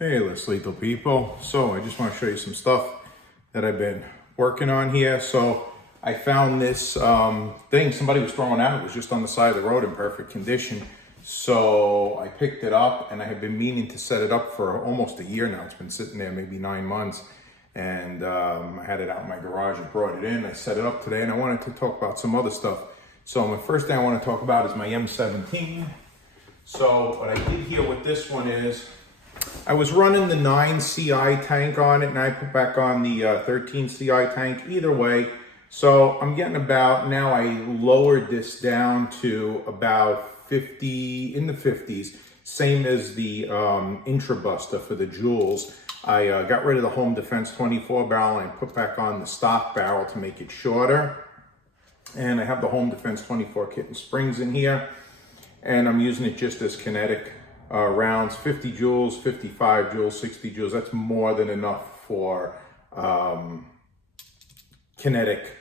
Hey, Les Lethal people. So I just want to show you some stuff that I've been working on here. So I found this thing somebody was throwing out. It was just on the side of the road in perfect condition. So I picked it up and I have been meaning to set it up for almost a year now. It's been sitting there maybe 9 months. And I had it out in my garage and brought it in. I set it up today and I wanted to talk about some other stuff. So the first thing I want to talk about is my M17. So what I did here with this one is I was running the 9 CI tank on it and I put back on the 13 CI tank, either way. So I'm getting about, now I lowered this down to about 50, in the 50s, same as the Intrabuster for the Joules. I got rid of the Home Defense 24 barrel and I put back on the stock barrel to make it shorter. And I have the Home Defense 24 kit and springs in here. And I'm using it just as kinetic rounds, 50 joules, 55 joules, 60 joules. That's more than enough for kinetic,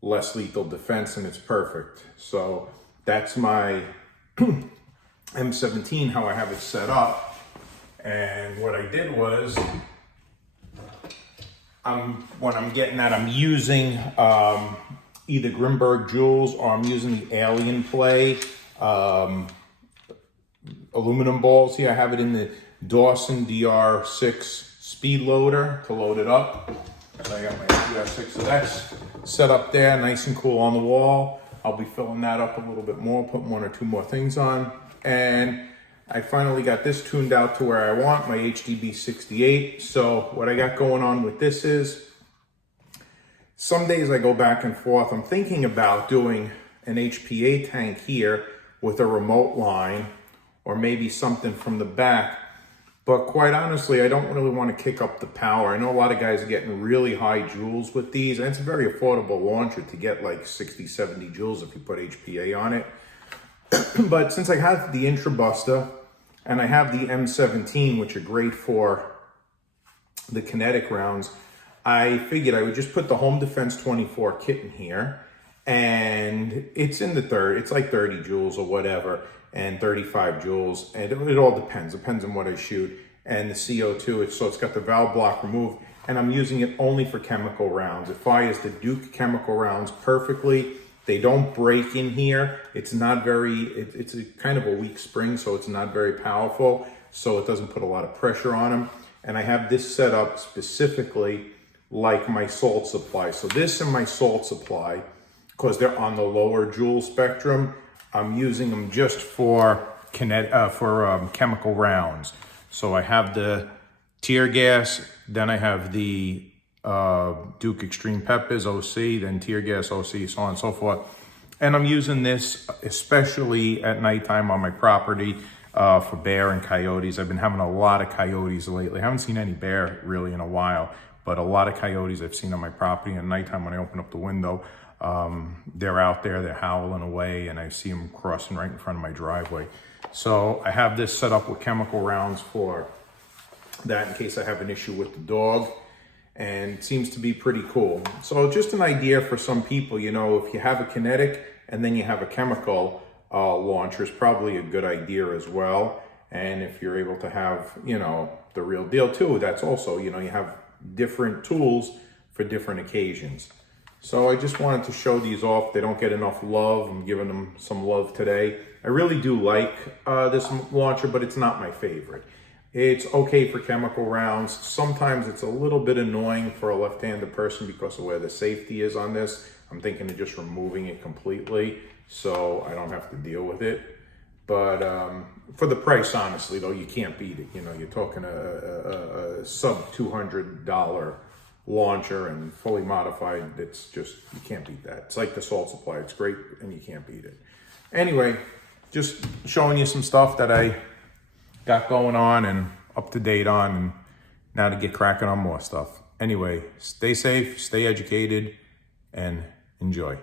less lethal defense, and it's perfect. So that's my M17, how I have it set up. And what I did was, when I'm getting that, I'm using either Grimberg Joules or I'm using the Alien Play aluminum balls here. I have it in the Dawson DR6 speed loader to load it up. So I got my DR6 of that set up there, nice and cool on the wall. I'll be filling that up a little bit more, putting 1 or 2 more things on. And I finally got this tuned out to where I want, my HDB68. So what I got going on with this is, some days I go back and forth. I'm thinking about doing an HPA tank here with a remote line, or maybe something from the back. But quite honestly, I don't really want to kick up the power. I know a lot of guys are getting really high joules with these, and it's a very affordable launcher to get like 60, 70 joules if you put HPA on it. But since I have the Intrabuster and I have the M17, which are great for the kinetic rounds, I figured I would just put the Home Defense 24 kit in here, and it's in the it's like 30 joules or whatever, and 35 joules, and it all depends on what I shoot. And the CO2, so it's got the valve block removed, and I'm using it only for chemical rounds. It fires the Duke chemical rounds perfectly. They don't break in here. It's not very, it's a kind of a weak spring, so it's not very powerful, so it doesn't put a lot of pressure on them. And I have this set up specifically like my salt supply. So this and my salt supply, because they're on the lower joule spectrum, I'm using them just for chemical rounds. So I have the tear gas, then I have the Duke Extreme Peppers OC, then tear gas OC, so on and so forth. And I'm using this especially at nighttime on my property for bear and coyotes. I've been having a lot of coyotes lately. I haven't seen any bear really in a while, but a lot of coyotes I've seen on my property. At nighttime when I open up the window, they're out there, they're howling away, and I see them crossing right in front of my driveway. So I have this set up with chemical rounds for that in case I have an issue with the dog, and it seems to be pretty cool. So just an idea for some people, you know, if you have a kinetic and then you have a chemical launcher, is probably a good idea as well. And if you're able to have, you know, the real deal too, that's also, you know, you have different tools for different occasions. So I just wanted to show these off. They don't get enough love. I'm giving them some love today. I really do like this launcher, but it's not my favorite. It's okay for chemical rounds. Sometimes it's a little bit annoying for a left-handed person because of where the safety is on this. I'm thinking of just removing it completely so I don't have to deal with it. But for the price, honestly, though, you can't beat it. You know, you're talking a sub $200 launcher and fully modified. It's just, you can't beat that. It's like the salt supply. It's great and you can't beat it. Anyway, just showing you some stuff that I got going on and up to date on, and now to get cracking on more stuff. Anyway, stay safe, stay educated, and enjoy.